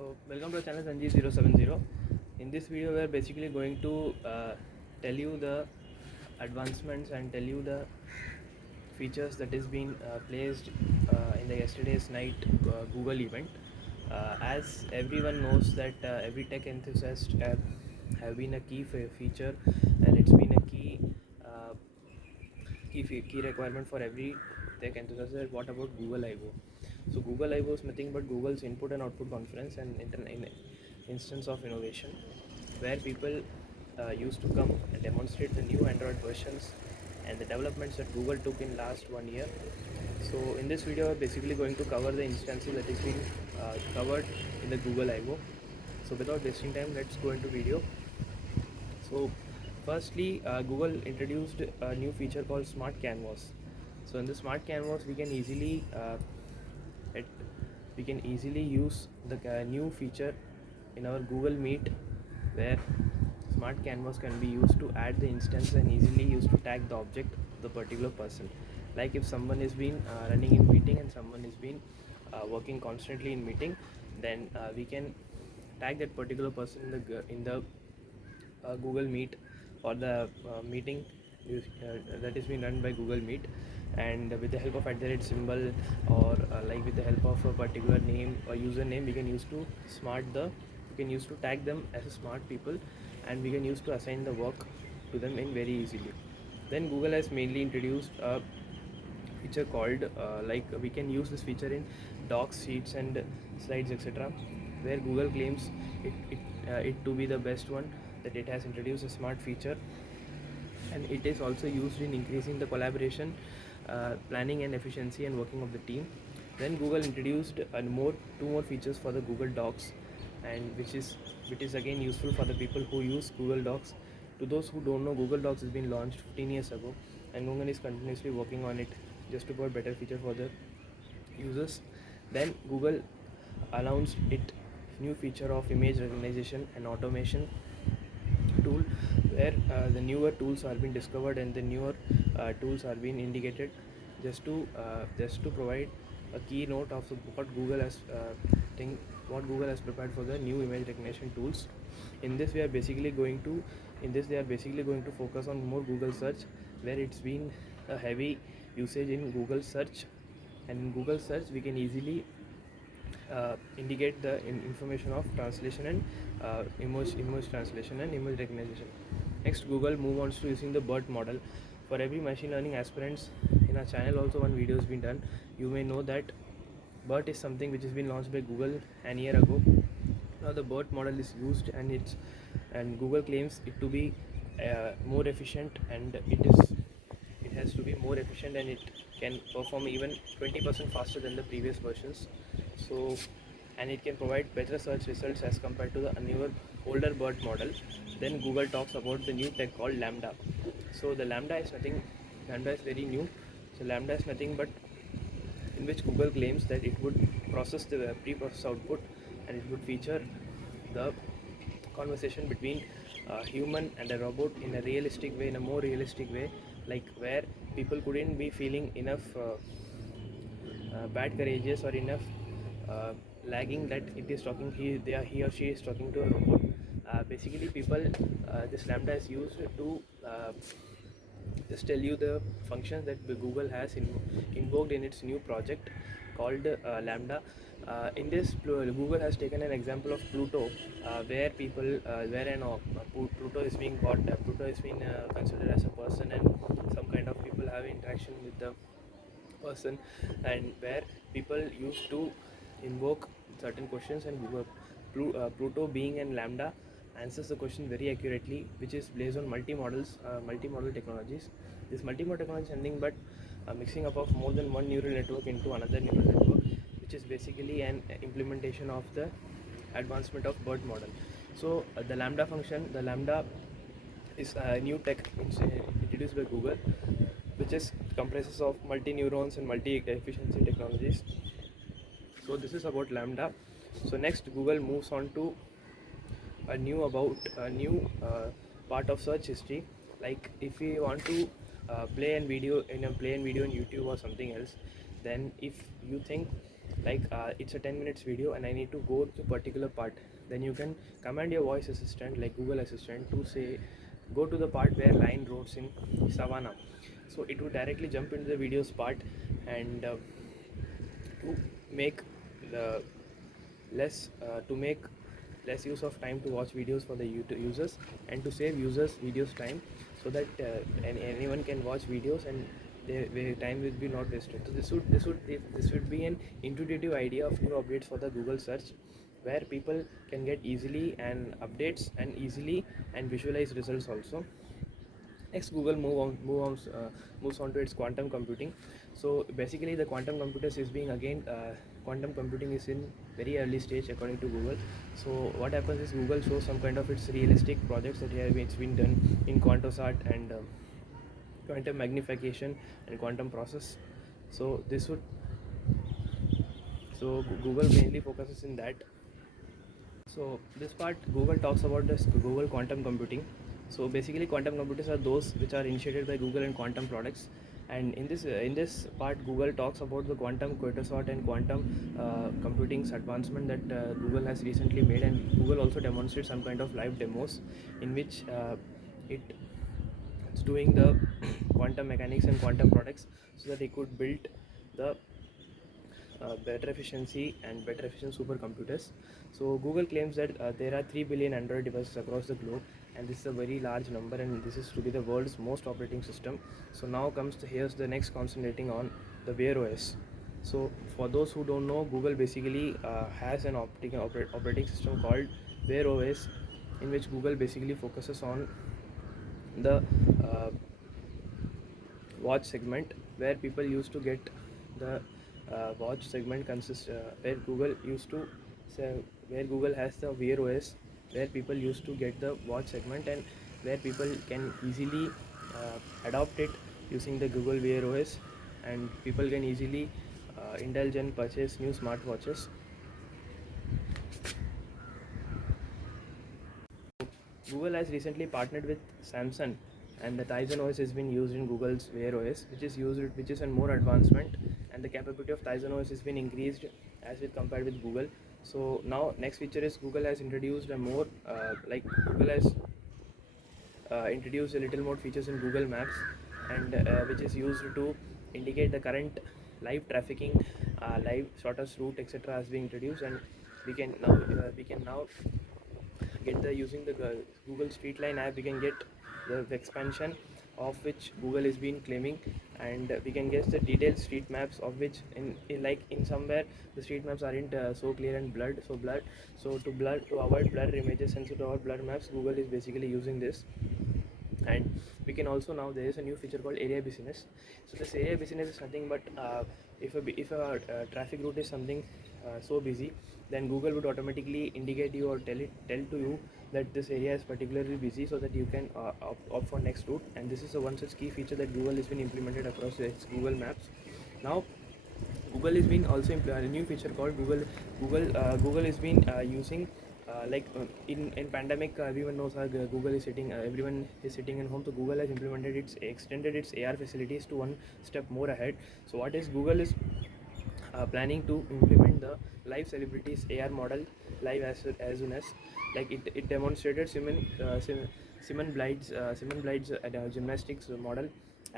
So welcome to the channel Sanjiv 070. In this video we are basically going to tell you the advancements and tell you the features that is being placed in the yesterday's night Google event. As everyone knows that every tech enthusiast have been a key feature, and it's been a uh, key requirement for every tech enthusiast. What about Google I/O? So Google I/O is nothing but Google's input and output conference and instance of innovation, where people used to come and demonstrate the new Android versions and the developments that Google took in last 1 year. So in this video, we're basically going to cover the instances that is being covered in the Google I/O. So without wasting time, let's go into video. So firstly, Google introduced a new feature called Smart Canvas. So in the Smart Canvas, it, we can easily use the new feature in our Google Meet, where Smart Canvas can be used to add the instance and easily used to tag the object of the particular person. Like if someone is been running in meeting and someone is been working constantly in meeting, then we can tag that particular person in the Google Meet, or the meeting that is being run by Google Meet, and with the help of symbol, or like with the help of a particular name or username, we can use to tag them as a smart people, and we can use to assign the work to them in very easily. Then Google has mainly introduced a feature called like we can use this feature in docs, sheets and slides, etc., where Google claims it to be the best one, that it has introduced a smart feature, and it is also used in increasing the collaboration, planning and efficiency and working of the team. Then Google introduced two more features for the Google Docs, and which is again useful for the people who use Google Docs. To those who don't know, Google Docs has been launched 15 years ago, and Google is continuously working on it just to provide better feature for the users. Then Google announced it new feature of image recognition and automation tool, where the newer tools are being discovered and the newer tools are being indicated, just to provide a keynote of thing what Google has prepared for the new image recognition tools. In this we are basically going to in this they are basically going to focus on more Google search, where it's been a heavy usage in Google search, and in Google search we can easily indicate the information of translation and image translation and image recognition. Next, Google move on to using the BERT model. For every machine learning aspirants in our channel, also one video has been done. You may know that BERT is something which has been launched by Google an year ago. Now the BERT model is used, and Google claims it to be more efficient, and it has to be more efficient, and it can perform even 20% faster than the previous versions. So, and it can provide better search results as compared to the newer older BERT model. Then Google talks about the new tech called Lambda. So the Lambda is very new. So Lambda is nothing but in which Google claims that it would process the pre-processed output, and it would feature the conversation between a human and a robot in a realistic way, in a more realistic way, like where people couldn't be feeling enough bad courageous or enough lagging that it is talking he or she is talking to a robot. Basically people, this Lambda is used to just tell you the functions that Google has invoked in its new project called Lambda. In this, Google has taken an example of Pluto, where Pluto is being Pluto is being considered as a person, and some kind of people have interaction with the person, and where people used to invoke certain questions, and Pluto being in Lambda answers the question very accurately, which is based on multimodal technologies. This multimodal technology is nothing but mixing up of more than one neural network into another neural network, which is basically an implementation of the advancement of BERT model. So the Lambda is a new tech introduced by Google, which is comprises of multi neurons and multi efficiency technologies. So this is about Lambda. So next, Google moves on to a new part of search history. Like if we want to play a video in YouTube or something else, then if you think like it's a 10 minutes video and I need to go to a particular part, then you can command your voice assistant like Google Assistant to say go to the part where lion roars in savannah. So it would directly jump into the videos part, and to make the to make less use of time to watch videos for the users, and to save users videos time, so that anyone can watch videos and their time will be not wasted. So this would be an intuitive idea of new updates for the Google search, where people can get easily and updates and easily and visualize results also. Next, Google moves on to its quantum computing. So basically, the quantum computers is being again quantum computing is in very early stage according to Google. So what happens is Google shows some kind of its realistic projects that have it's been done in quantosat and quantum magnification and quantum process. So this would so Google mainly focuses in that. So this part Google talks about this Google quantum computing. So basically, quantum computers are those which are initiated by Google and quantum products. And in this part, Google talks about the quantum quotosort and quantum computing's advancement that Google has recently made, and Google also demonstrates some kind of live demos in which it's doing the quantum mechanics and quantum products, so that it could build the better efficiency and better efficient supercomputers. So Google claims that there are 3 billion Android devices across the globe, and this is a very large number, and this is to be the world's most operating system. So now here's the next concentrating on the Wear OS. So for those who don't know, Google basically has an operating system called Wear OS, in which Google basically focuses on the uh, watch segment, where people used to get the watch segment consists where Google used to where Google has the Wear OS, where people used to get the watch segment, and where people can easily adopt it using the Google Wear OS, and people can easily indulge and purchase new smartwatches. Google has recently partnered with Samsung, and the Tizen OS has been used in Google's Wear OS, which is a more advancement, and the capability of Tizen OS has been increased as with compared with Google. So now next feature is Google has introduced a more Google has introduced a little more features in Google Maps, and which is used to indicate the current live trafficking, live shortest route, etc. has been introduced, and we can now get the using the Google Streetline app, we can get the expansion of which Google is been claiming, and we can get the detailed street maps of which in somewhere the street maps aren't so clear and blurred, so to avoid blur images and to avoid blur maps, Google is basically using this. And we can also, now there is a new feature called area business. So this area business is nothing but if a traffic route is something so busy, then Google would automatically indicate you or tell to you that this area is particularly busy, so that you can opt for next route. And this is a one such key feature that Google has been implemented across its Google Maps. Now Google has been also a new feature called Google has been using in pandemic, everyone knows how Google is sitting everyone is sitting at home, so Google has extended its AR facilities to one step more ahead. So what is Google is planning to implement the live celebrities AR model live as soon as, like it demonstrated Simon Bligh's gymnastics model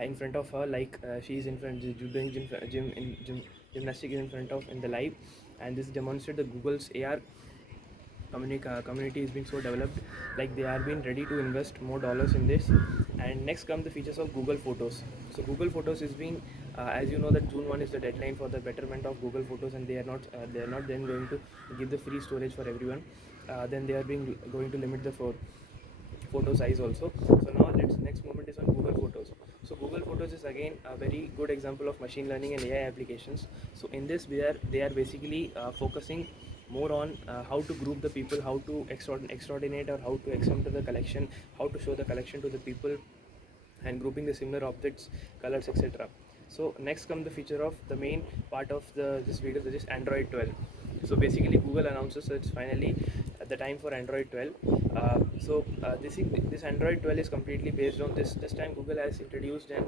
in front of her, like she is in front doing gymnastics in front of in the live, and this demonstrated the Google's AR community is being so developed, like they are being ready to invest more dollars in this. And next come the features of Google Photos. So Google Photos is being as you know that June 1 is the deadline for the betterment of Google Photos, and they are not then going to give the free storage for everyone. Then they are being going to limit the photo size also. So now let's next moment is on Google Photos. So Google Photos is again a very good example of machine learning and AI applications. So in this they are basically focusing more on how to group the people, how to extraordinate or how to extend to the collection, how to show the collection to the people, and grouping the similar objects, colors, etc. So next come the feature of the main part of this video, that is Android 12. So basically Google announces that it's finally the time for Android 12. This Android 12 is completely based on this time Google has introduced an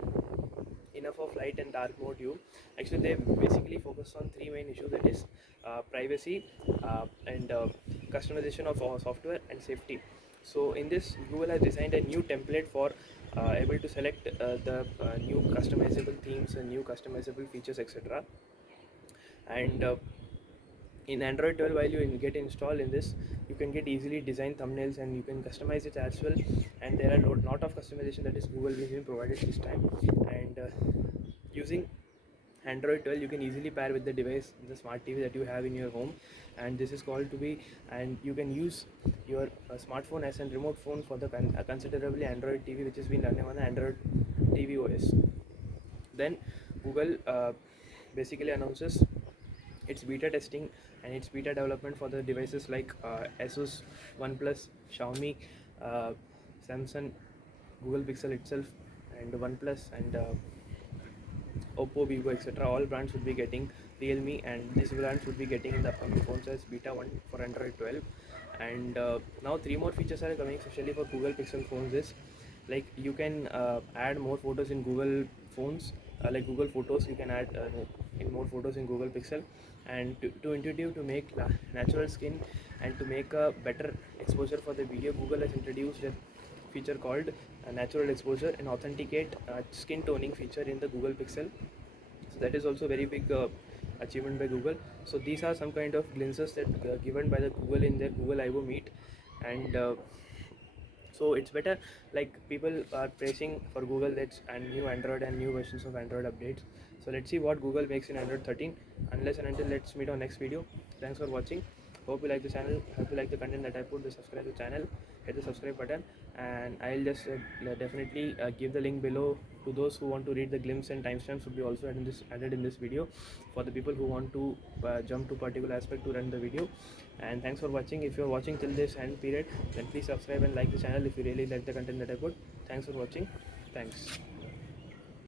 enough of light and dark mode view. Actually, they basically focus on three main issues, that is privacy and customization of our software and safety. So in this, Google has designed a new template for able to select the new customizable themes and new customizable features, etc. And in Android 12, while you get installed in this, you can get easily design thumbnails and you can customize it as well. And there are lot of customization that is Google has been provided this time. And using Android 12, you can easily pair with the device, the smart TV that you have in your home, and this is called to be, and you can use your smartphone as a remote phone for the considerably Android TV which has been running on the Android TV OS. Then Google basically announces its beta testing and its beta development for the devices like Asus, OnePlus, Xiaomi, uh, Samsung, Google Pixel itself, and OnePlus, and Oppo, Vivo, etc. All brands would be getting Realme, and these brands would be getting in the upcoming phones as beta 1 for Android 12. And now three more features are coming, especially for Google Pixel phones. Is like you can add more photos in Google phones, like Google Photos. You can add in more photos in Google Pixel, and to intuitive to make natural skin and to make a better exposure for the video. Google has introduced a feature called natural exposure and authenticate skin toning feature in the Google Pixel. So that is also very big achievement by Google. So these are some kind of glimpses that given by the Google in their Google I/O meet. And so it's better, like people are praising for Google that's and new Android and new versions of Android updates. So let's see what Google makes in Android 13. Unless and until, let's meet on next video. Thanks for watching. Hope you like the channel. Hope you like the content that I put. Subscribe to the channel, hit the subscribe button, and I'll just definitely give the link below to those who want to read the glimpse, and timestamps would be also added in this video for the people who want to jump to particular aspect to run the video. And thanks for watching. If you're watching till this end period, then please subscribe and like the channel if you really like the content that I put. Thanks for watching. Thanks.